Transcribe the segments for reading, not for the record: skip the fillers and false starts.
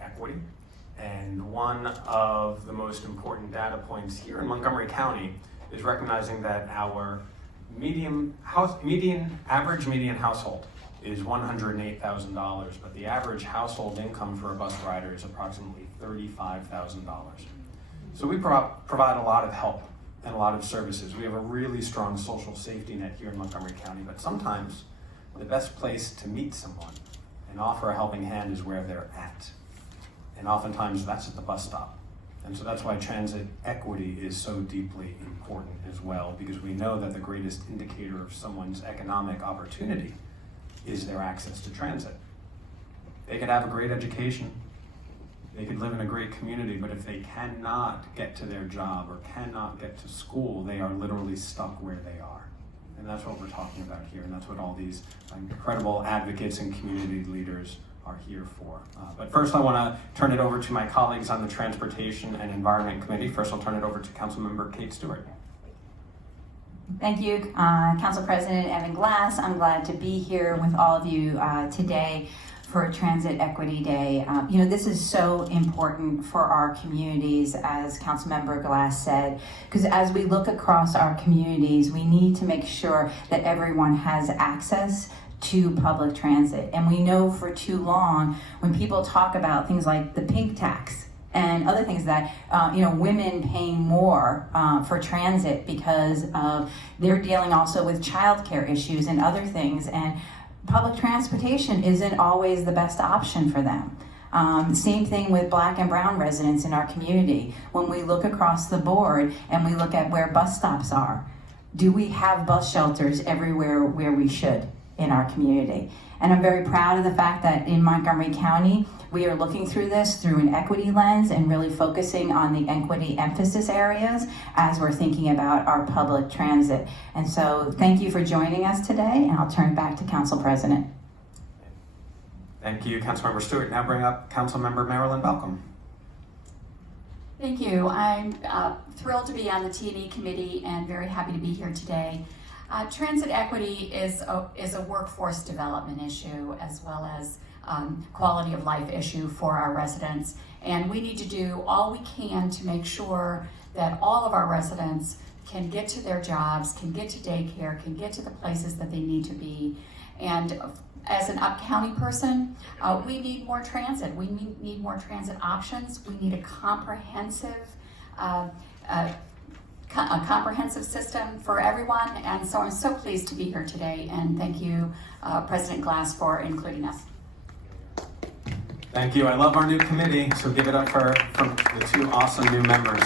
equity. And one of the most important data points here in Montgomery County is recognizing that our average median household is $108,000, but the average household income for a bus rider is approximately $35,000. So we provide a lot of help and a lot of services. We have a really strong social safety net here in Montgomery County, but sometimes the best place to meet someone and offer a helping hand is where they're at. And oftentimes that's at the bus stop. And so that's why transit equity is so deeply important as well, because we know that the greatest indicator of someone's economic opportunity is their access to transit. They could have a great education, they could live in a great community, but if they cannot get to their job or cannot get to school, they are literally stuck where they are. And that's what we're talking about here, and that's what all these incredible advocates and community leaders are here for. But first I want to turn it over to my colleagues on the Transportation and Environment Committee. First I'll turn it over to Councilmember Kate Stewart. Thank you, Council President Evan Glass. I'm glad to be here with all of you today for Transit Equity Day. This is so important for our communities, as Councilmember Glass said, because as we look across our communities, we need to make sure that everyone has access to public transit. And we know for too long, when people talk about things like the pink tax and other things that, women paying more for transit because of they're dealing also with childcare issues and other things. And public transportation isn't always the best option for them. Same thing with Black and brown residents in our community. When we look across the board and we look at where bus stops are, do we have bus shelters everywhere where we should in our community? And I'm very proud of the fact that in Montgomery County, we are looking through this through an equity lens and really focusing on the equity emphasis areas as we're thinking about our public transit. And so thank you for joining us today, and I'll turn it back to Council President. Thank you, Councilmember Stewart. Now bring up Councilmember Marilyn Balcombe. Thank you. I'm thrilled to be on the T&E committee and very happy to be here today. Transit equity is a workforce development issue as well as quality of life issue for our residents. And we need to do all we can to make sure that all of our residents can get to their jobs, can get to daycare, can get to the places that they need to be. And as an up-county person, we need more transit. We need more transit options. We need a comprehensive system for everyone, and so I'm so pleased to be here today, and thank you, President Glass, for including us. Thank you. I love our new committee, so give it up for the two awesome new members.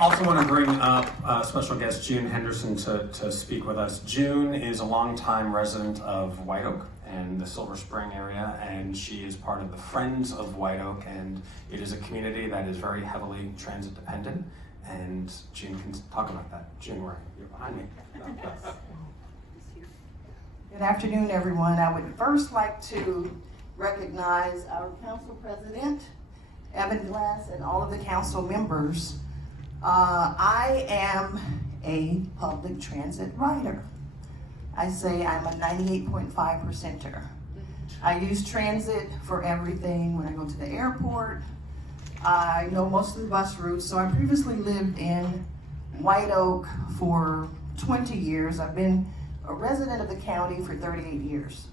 Also want to bring up special guest June Henderson to speak with us. June is a longtime resident of White Oak and the Silver Spring area, and she is part of the Friends of White Oak, and it is a community that is very heavily transit dependent. And June can talk about that. June, you're behind me. Good afternoon, everyone. I would first like to recognize our Council President, Evan Glass, and all of the council members. I am a public transit rider. I say I'm a 98.5%er. I use transit for everything. When I go to the airport, I know most of the bus routes. So I previously lived in White Oak for 20 years. I've been a resident of the county for 38 years.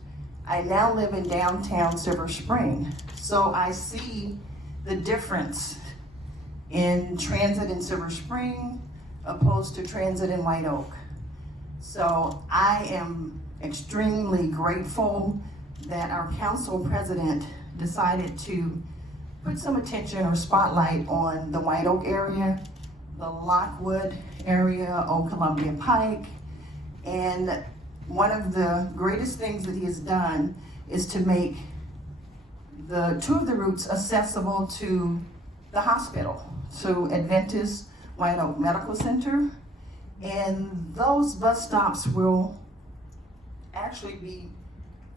I now live in downtown Silver Spring. So I see the difference in transit in Silver Spring opposed to transit in White Oak. So I am extremely grateful that our council president decided to put some attention or spotlight on the White Oak area, the Lockwood area, Old Columbia Pike, and one of the greatest things that he has done is to make two of the routes accessible to the hospital, so Adventist White Oak Medical Center, and those bus stops will actually be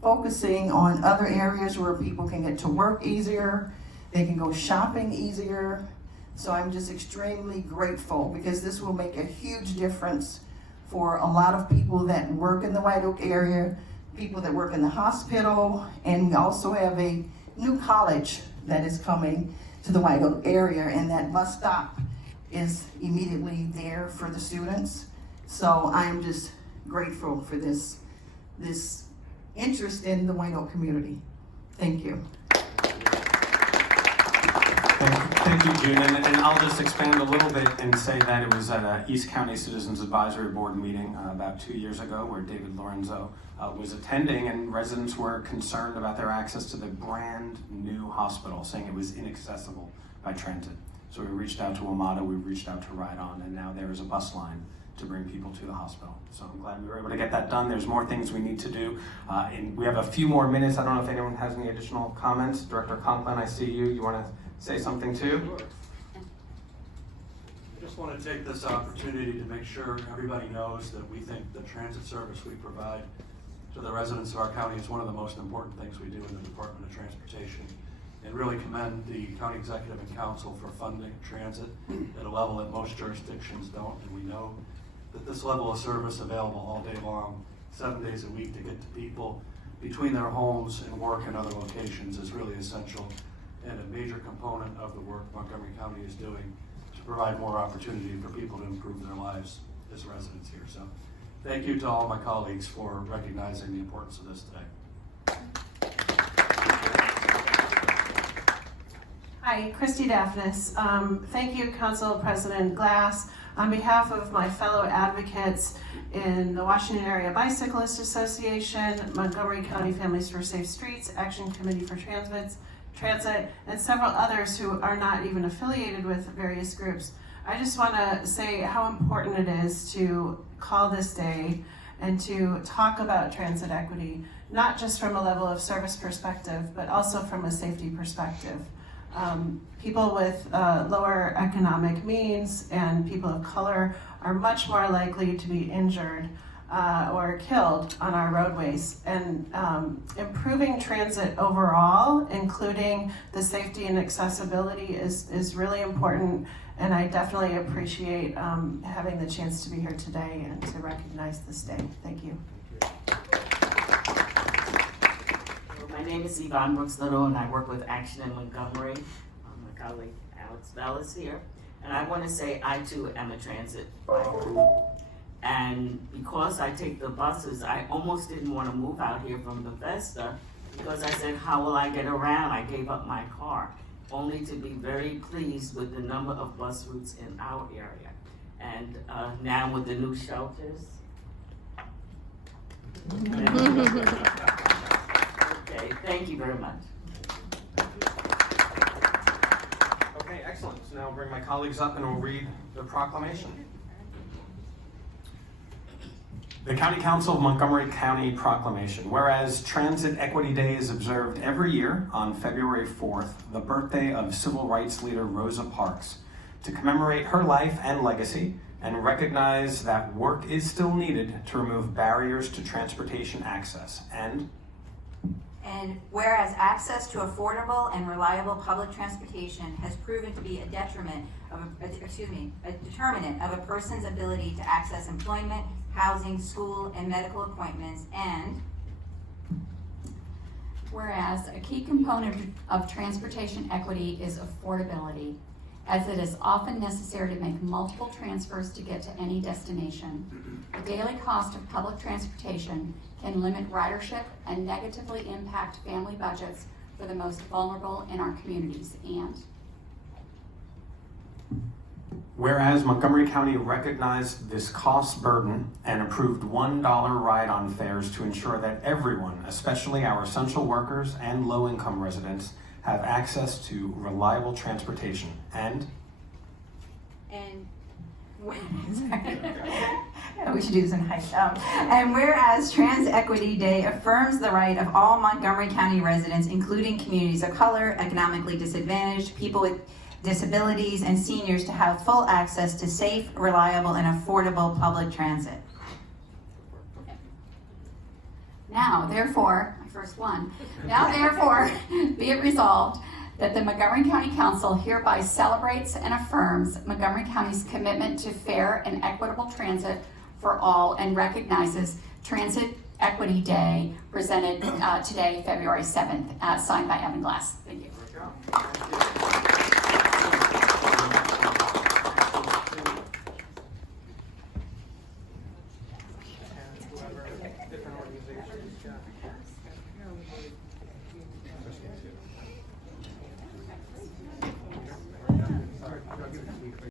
focusing on other areas where people can get to work easier, they can go shopping easier. So I'm just extremely grateful because this will make a huge difference for a lot of people that work in the White Oak area, people that work in the hospital, and we also have a new college that is coming to the White Oak area, and that bus stop is immediately there for the students. So I am just grateful for this interest in the White Oak community. Thank you. Thank you, June. And I'll just expand a little bit and say that it was at an East County Citizens Advisory Board meeting about 2 years ago where David Lorenzo was attending, and residents were concerned about their access to the brand new hospital, saying it was inaccessible by transit. So we reached out to WMATA, we reached out to Ride On, and now there is a bus line to bring people to the hospital. So I'm glad we were able to get that done. There's more things we need to do. And we have a few more minutes. I don't know if anyone has any additional comments. Director Conklin, I see you. You want to say something too? Sure. I just want to take this opportunity to make sure everybody knows that we think the transit service we provide to the residents of our county is one of the most important things we do in the Department of Transportation, and really commend the county executive and council for funding transit at a level that most jurisdictions don't. And we know that this level of service available all day long, 7 days a week, to get to people between their homes and work in other locations is really essential and a major component of the work Montgomery County is doing to provide more opportunity for people to improve their lives as residents here. So thank you to all my colleagues for recognizing the importance of this today. Hi, Christy Daphnis. Thank you, Council President Glass. On behalf of my fellow advocates in the Washington Area Bicyclist Association, Montgomery County Families for Safe Streets, Action Committee for Transit, and several others who are not even affiliated with various groups, I just want to say how important it is to call this day and to talk about transit equity, not just from a level of service perspective, but also from a safety perspective. People with lower economic means and people of color are much more likely to be injured or killed on our roadways. And improving transit overall, including the safety and accessibility, is really important. And I definitely appreciate having the chance to be here today and to recognize this day. Thank you. My name is Yvonne Brooks Little, and I work with Action in Montgomery. My colleague Alex Bell is here. And I want to say I too am a transit biker. And because I take the buses, I almost didn't want to move out here from Bethesda because I said, how will I get around? I gave up my car, only to be very pleased with the number of bus routes in our area. And now with the new shelters. Okay, thank you very much. Okay, excellent. So now I'll bring my colleagues up and we'll read the proclamation. The County Council of Montgomery County Proclamation. Whereas Transit Equity Day is observed every year on February 4th, the birthday of civil rights leader Rosa Parks, to commemorate her life and legacy and recognize that work is still needed to remove barriers to transportation access. And whereas access to affordable and reliable public transportation has proven to be a determinant of a person's ability to access employment, housing, school, and medical appointments, and Whereas a key component of transportation equity is affordability, as it is often necessary to make multiple transfers to get to any destination. The daily cost of public transportation can limit ridership and negatively impact family budgets for the most vulnerable in our communities. And whereas Montgomery County recognized this cost burden and approved $1 ride-on fares to ensure that everyone, especially our essential workers and low-income residents, have access to reliable transportation. And we should do this in height. And whereas Trans Equity Day affirms the right of all Montgomery County residents, including communities of color, economically disadvantaged, people with disabilities, and seniors, to have full access to safe, reliable, and affordable public transit. now, therefore, my first one, now therefore, be it resolved that the Montgomery County Council hereby celebrates and affirms Montgomery County's commitment to fair and equitable transit for all and recognizes Transit Equity Day presented today, February 7th, signed by Evan Glass. Thank you.